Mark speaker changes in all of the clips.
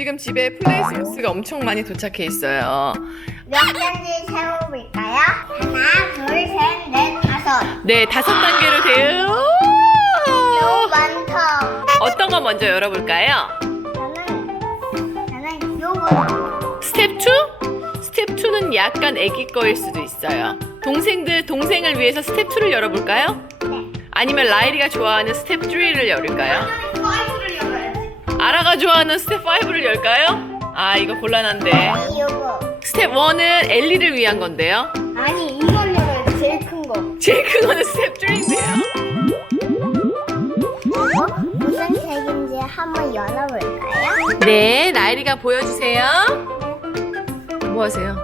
Speaker 1: 지금 집에 플레이스박스가 엄청 많이 도착해 있어요.
Speaker 2: 몇 개인지 세워볼까요? 하나, 둘, 셋, 넷, 다섯.
Speaker 1: 네, 다섯 단계로 돼요.
Speaker 2: 요 많다.
Speaker 1: 어떤 거 먼저 열어볼까요?
Speaker 2: 저는 저는 요거.
Speaker 1: 스텝 2? 스텝 2는 약간 애기 거일 수도 있어요. 동생들, 동생을 위해서 스텝 2를 열어볼까요?
Speaker 2: 네.
Speaker 1: 아니면 라이리가 좋아하는 스텝 3를 열을까요? 아라가 좋아하는 스텝 5를 열까요? 아, 이거 곤란한데.
Speaker 2: 요거.
Speaker 1: 스텝 1은 엘리를 위한 건데요.
Speaker 2: 아니 이걸 열어야지 제일 큰 거.
Speaker 1: 제일 큰 거는 스텝 3인데요.
Speaker 2: 이거 무슨 색인지 한번 열어볼까요?
Speaker 1: 네, 라이리가 보여주세요. 뭐 하세요?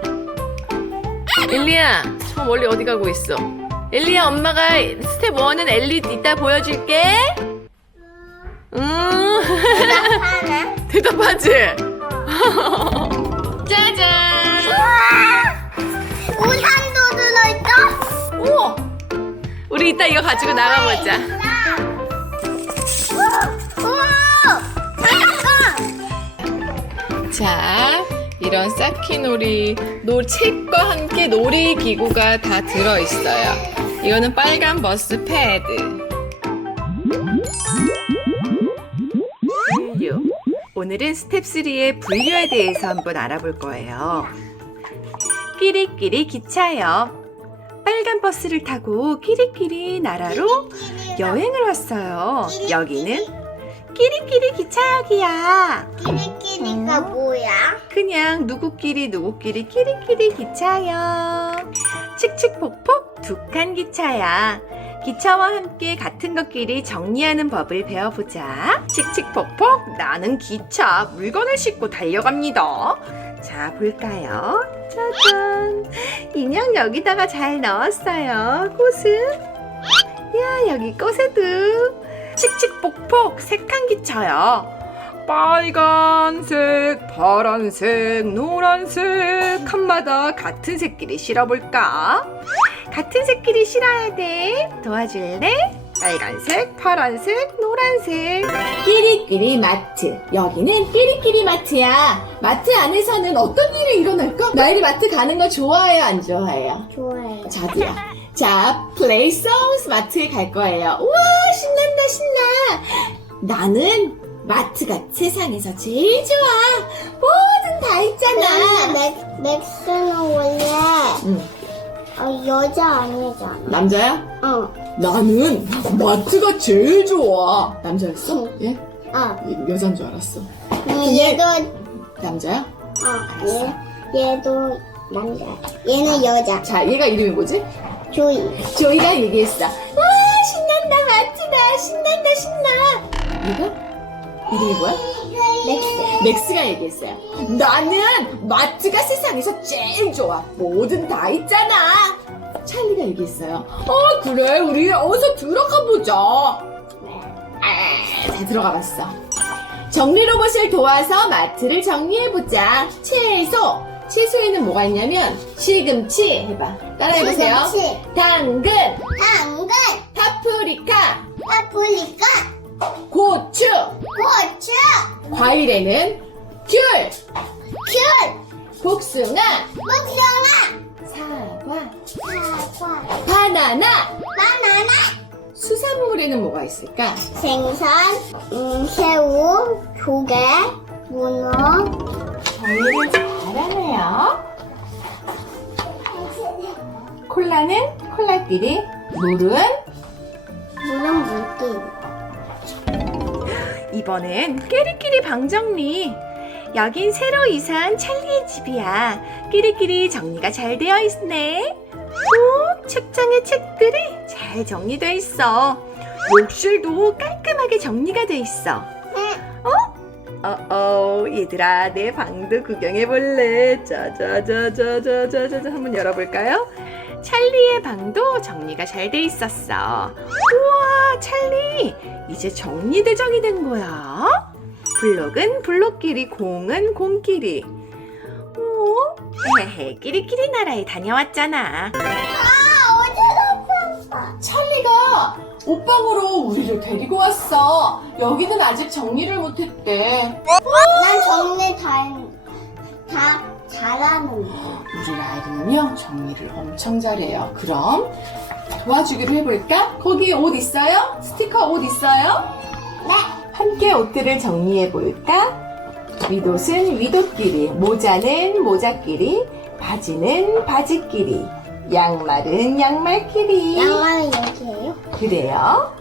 Speaker 1: 엘리야, 저 멀리 어디 가고 있어? 엘리야, 엄마가 스텝 1은 엘리 이따 보여줄게. 대답하지? 짜잔!
Speaker 2: 우산도 들어있다.
Speaker 1: 우와! 우리 이따 이거 가지고 나가보자. 자, 이런 쌓기놀이, 노, 책과 함께 놀이기구가 다 들어있어요. 이거는 빨간 버스 패드. 오늘은 스텝 3의 분류에 대해서 한번 알아볼 거예요. 끼리끼리 기차요. 빨간 버스를 타고 끼리끼리 나라로 여행을 왔어요. 여기는 끼리끼리 기차역이야.
Speaker 2: 끼리끼리가 뭐야?
Speaker 1: 그냥 누구끼리 누구끼리 끼리끼리 기차요. 칙칙폭폭 두 칸 기차야. 기차와 함께 같은 것끼리 정리하는 법을 배워보자. 칙칙폭폭 나는 기차 물건을 싣고 달려갑니다. 자 볼까요? 짜잔. 인형 여기다가 잘 넣었어요. 꽃은? 야 여기 꽃에도 칙칙폭폭 세칸 기차야. 빨간색, 파란색, 노란색 칸마다 같은 색끼리 실어볼까? 같은 색끼리 실어야 돼. 도와줄래? 빨간색, 파란색, 노란색.
Speaker 3: 끼리끼리 마트. 여기는 끼리끼리 마트야. 마트 안에서는 어떤 일이 일어날까? 나일이 마트 가는 거 좋아해요? 안 좋아해요?
Speaker 2: 좋아요.
Speaker 3: 저도요. 자, 플레이 소스 마트에 갈 거예요. 우와, 신난다, 신나. 나는 마트가 세상에서 제일 좋아. 뭐든 다 있잖아.
Speaker 2: 맥, 맥스는 원래
Speaker 3: 응.
Speaker 2: 어, 여자 아니잖아.
Speaker 3: 남자야?
Speaker 2: 어.
Speaker 3: 나는 마트가 제일 좋아. 남자였어?
Speaker 2: 응.
Speaker 3: 예?
Speaker 2: 어.
Speaker 3: 여잔 줄 알았어.
Speaker 2: 얘도
Speaker 3: 남자야?
Speaker 2: 어. 얘, 얘도 남자. 얘는 여자.
Speaker 3: 자, 얘가 이름이 뭐지?
Speaker 2: 조이.
Speaker 3: 조이가 얘기했어. 와, 신난다, 마트다. 신난다, 신나. 얘가? 이름이 뭐야?
Speaker 2: 맥스.
Speaker 3: 맥스가 얘기했어요. 나는 마트가 세상에서 제일 좋아. 뭐든 다 있잖아. 찰리가 얘기했어요. 어, 그래. 우리 어서 들어가 보자. 아, 다 들어가 봤어. 정리 로봇을 도와서 마트를 정리해보자. 채소. 채소에는 뭐가 있냐면, 시금치. 해봐. 따라해보세요.
Speaker 2: 시금치.
Speaker 3: 당근,
Speaker 2: 당근.
Speaker 3: 파프리카,
Speaker 2: 파프리카.
Speaker 3: 고추.
Speaker 2: 고추.
Speaker 3: 과일에는 귤,
Speaker 2: 귤.
Speaker 3: 복숭아,
Speaker 2: 복숭아.
Speaker 3: 사과,
Speaker 2: 사과.
Speaker 3: 바나나.
Speaker 2: 바나나.
Speaker 3: 수산물에는 뭐가 있을까?
Speaker 2: 생선. 음, 새우. 조개. 문어.
Speaker 3: 정리를 잘하네요. 콜라는 콜라끼리, 물은
Speaker 2: 물은 물기.
Speaker 1: 이번엔 끼리끼리 방 정리. 여긴 새로 이사한 찰리의 집이야. 끼리끼리 정리가 잘 되어 있네. 오, 책장에 책들이 잘 정리되어 있어. 욕실도 깔끔하게 정리가 돼 있어. 어? 어어, 얘들아, 내 방도 구경해 볼래? 짜자자자자자자, 한번 열어볼까요? 찰리의 방도 정리가 잘 돼 있었어. 우와, 찰리, 이제 정리대정이 된 거야. 블록은 블록끼리, 공은 공끼리. 오, 헤헤, 끼리끼리 나라에 다녀왔잖아.
Speaker 3: 찰리가 옷방으로 우리를 데리고 왔어. 여기는 아직 정리를 못했대.
Speaker 2: 난 정리
Speaker 3: 정리를 엄청 잘해요. 그럼 도와주기로 해볼까? 거기 옷 있어요? 스티커 옷 있어요?
Speaker 2: 네.
Speaker 3: 함께 옷들을 정리해 볼까? 윗옷은 윗옷끼리, 모자는 모자끼리, 바지는 바지끼리, 양말은 양말끼리.
Speaker 2: 양말은 여기에요?
Speaker 3: 그래요?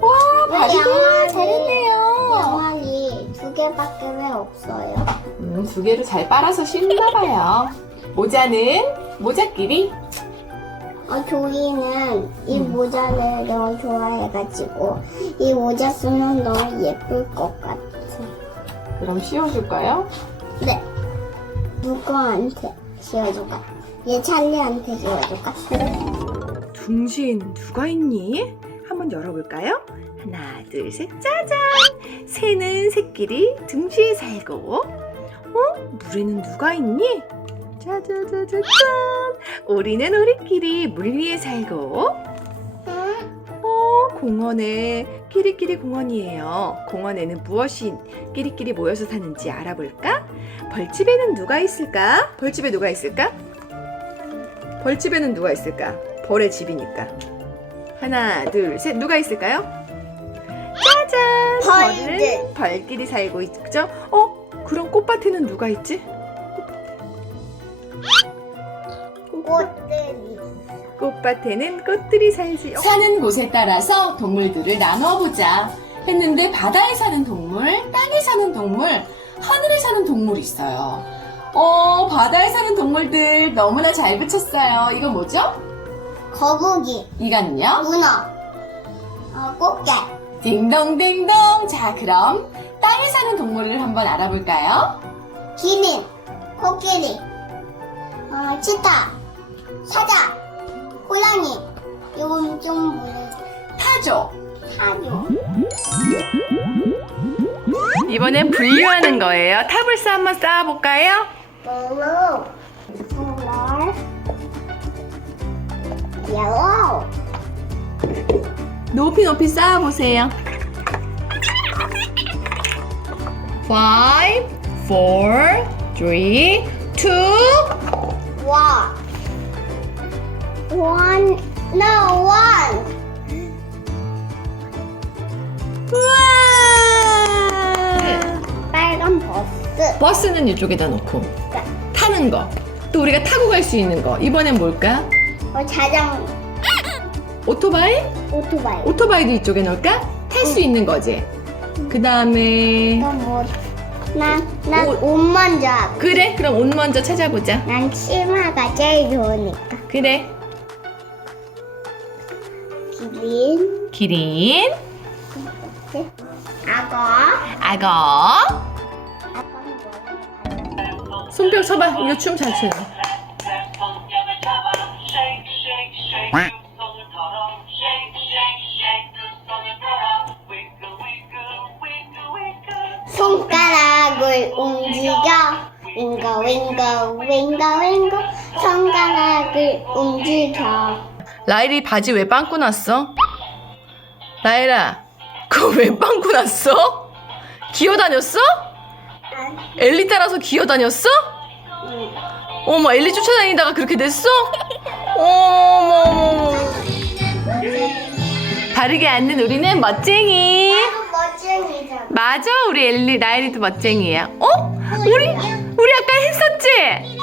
Speaker 3: 와,
Speaker 2: 왜
Speaker 3: 바지도
Speaker 2: 양말이-
Speaker 3: 잘했네요.
Speaker 2: 양말이 두 개밖에 왜 없어요?
Speaker 3: 음, 두 개로 잘 빨아서 신나 봐요. 모자는 모자끼리,
Speaker 2: 어, 조이는 이
Speaker 3: 음.
Speaker 2: 모자를 너무 좋아해가지고 이 모자 쓰면 너무 예쁠 것 같아.
Speaker 3: 그럼 씌워줄까요?
Speaker 2: 네. 누구한테 씌워줄까? 얘 찰리한테 씌워줄까?
Speaker 1: 둥지엔 누가 있니? 한번 열어볼까요? 하나, 둘, 셋, 짜잔! 새는 새끼리 둥지에 살고, 어? 물에는 누가 있니? 짜자자자잔! 오리는 오리끼리 물 위에 살고, 어, 공원에 끼리끼리 공원이에요. 공원에는 무엇이 끼리끼리 모여서 사는지 알아볼까? 벌집에는 누가 있을까? 벌집에 누가 있을까? 벌집에는 누가 있을까? 벌의 집이니까. 하나, 둘, 셋. 누가 있을까요? 짜잔!
Speaker 2: 벌들.
Speaker 1: 벌은 벌끼리 살고 있죠? 어? 그럼 꽃밭에는 누가 있지?
Speaker 2: 꽃들이.
Speaker 1: 꽃밭에는 꽃들이 살지. 어?
Speaker 3: 사는 곳에 따라서 동물들을 나눠보자. 했는데 바다에 사는 동물, 땅에 사는 동물, 하늘에 사는 동물이 있어요. 어, 바다에 사는 동물들 너무나 잘 붙였어요. 이거 뭐죠?
Speaker 2: 거북이,
Speaker 3: 이거는요?
Speaker 2: 문어, 어, 꽃게,
Speaker 3: 딩동댕동. 자, 그럼 땅에 사는 동물을 한번 알아볼까요?
Speaker 2: 기린, 코끼리, 어, 치타, 사자, 호랑이. 이건 좀 모르.
Speaker 3: 타조.
Speaker 2: 타조.
Speaker 1: 이번엔 분류하는 거예요. 타블스 한번 쌓아볼까요?
Speaker 2: blue, color, yellow,
Speaker 1: 높이 높이 쌓아보세요. Five, four, three, two.
Speaker 2: one, one, no one,
Speaker 1: 우와!
Speaker 2: 빨간 버스,
Speaker 1: 버스는 이쪽에다 놓고 타는 거. 또 우리가 타고 갈 수 있는 거. 이번엔 뭘까?
Speaker 2: 어, 자전,
Speaker 1: 오토바이?
Speaker 2: 오토바이.
Speaker 1: 오토바이도 이쪽에 넣을까? 탈 수 있는 거지. 그 다음에
Speaker 2: 너 뭐? 난, 난
Speaker 1: 옷.
Speaker 2: 옷 먼저 하고.
Speaker 1: 그래? 그럼 옷 먼저 찾아보자.
Speaker 2: 난 치마가 제일 좋으니까.
Speaker 1: 그래.
Speaker 2: 기린,
Speaker 1: 기린,
Speaker 2: 악어,
Speaker 1: 악어. 손뼉 쳐봐. 이거 춤 잘 추네.
Speaker 2: 손가락을 움직여.
Speaker 1: 라일이 바지 왜 빵꾸 났어? 라일아, 그거 왜 빵꾸 났어? 기어 다녔어? 엘리 따라서 기어 다녔어? 어머, 엘리 쫓아다니다가 그렇게 됐어? 어머. 바르게 앉는 우리는 멋쟁이.
Speaker 2: 멋쟁이잖아.
Speaker 1: 맞아, 우리 엘리, 라일이도 멋쟁이야. 어? 우리, 우리 아까 했었지?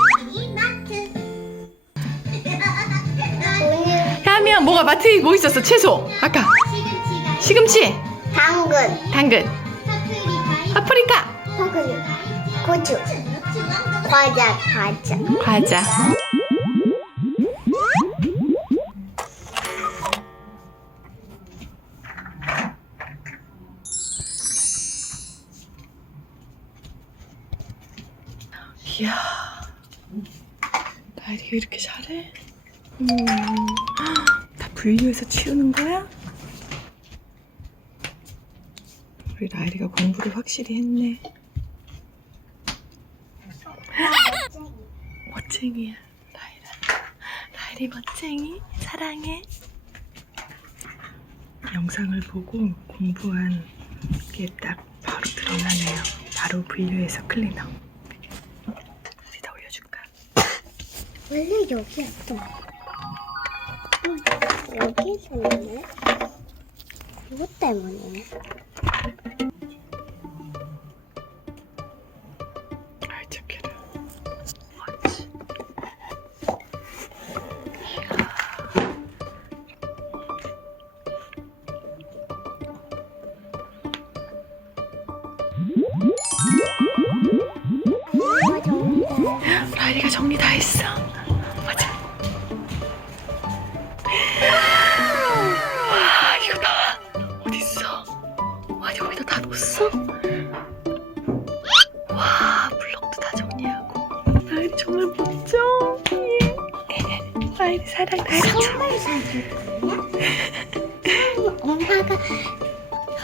Speaker 1: 하면 뭐가 마트에 뭐 있었어? 채소. 아까. 시금치,
Speaker 2: 당근,
Speaker 1: 당근, 파프리카,
Speaker 2: 파크리, 고추, 과자, 과자.
Speaker 1: 과자. 이야, 나일이 이렇게 잘해? 음, 다 분류해서 치우는 거야? 우리 라일이가 공부를 확실히 했네. 멋쟁이야, 라일아. 라일이 멋쟁이? 사랑해. 영상을 보고 공부한 게 딱 바로 드러나네요. 바로 분류해서 클리너. 어디다 올려줄까?
Speaker 2: 원래 여기였어. 어, 여기 있었네. 이것 정말
Speaker 1: 라일이가 정리 다 했어. 라일이 사랑 라일이
Speaker 2: 선물 사줄 거야? 엄마가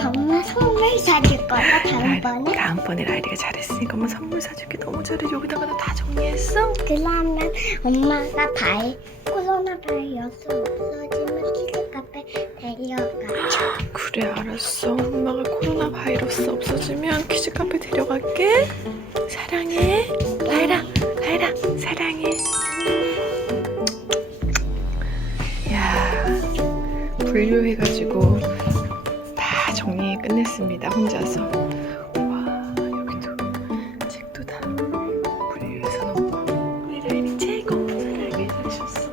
Speaker 2: 엄마 선물 사줄 거야 다음번에?
Speaker 1: 다음번에 라일이가 잘했으니까 엄마 선물 사줄게 너무 잘해 여기다가 다 정리했어?
Speaker 2: 그러면 엄마가 발 코로나 바이러스 없어지면 키즈 카페 데려가.
Speaker 1: 그래 알았어 엄마가 코로나 바이러스 없어지면 퀴즈 카페 데려갈게 사랑해 라이라 라이라 사랑해 분류해가지고 다 정리 끝냈습니다. 혼자서. 와, 여기도 책도 다 분류해서 놓고. 우리 라임이 최고 편하게 해주셨어.